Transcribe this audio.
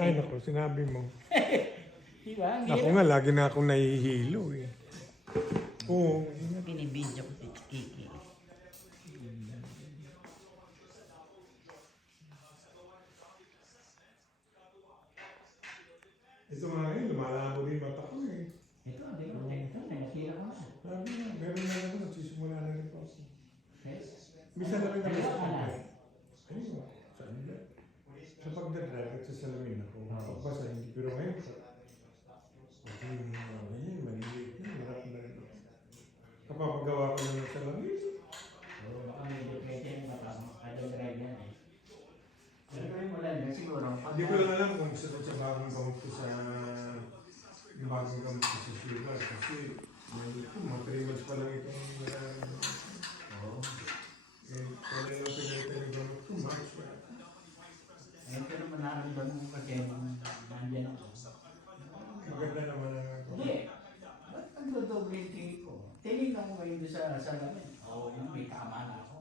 Ay, naku, sinabi mo. Diba? Ang Ako hirap. nga, lagi na akong nahihilo eh. Oo. Binibidyo ko si Kiki. Ito nga ngayon, lumalabo rin mata ko eh. Ito, di ba? Ito, nakatira ko na. Sabi nga, meron na naman, nagsisimula na rin po ako. Okay? Bisa na rin ako Ayun, sa wala. pagkain. Ayun, saan ba? Sa pagdadrive at sa salamin ako. Pagbasa, hindi. Pero ngayon, okay, ngayon, maliliit na, hirap na rin ako. Kapapagawa ko na ng salamin. Oo, baka may depende yung matama. Kada drive yan eh. Pero kung wala na, siguro. Hindi ko lang alam kung gusto ko sa bagong gamot ko sa yung bagong gamot ko sa sugar kasi mga 3 months pa lang itong Oo. wala lang pinalitan yung gamot ko, March pa. Eh, pero manaramdaman mo kasi nandiyan ako. Maganda naman ang ako. Hindi. Ba't nagdodoble yung tingin ko? Tingin ako ngayon doon sa salamin. Oo, may tama na ako.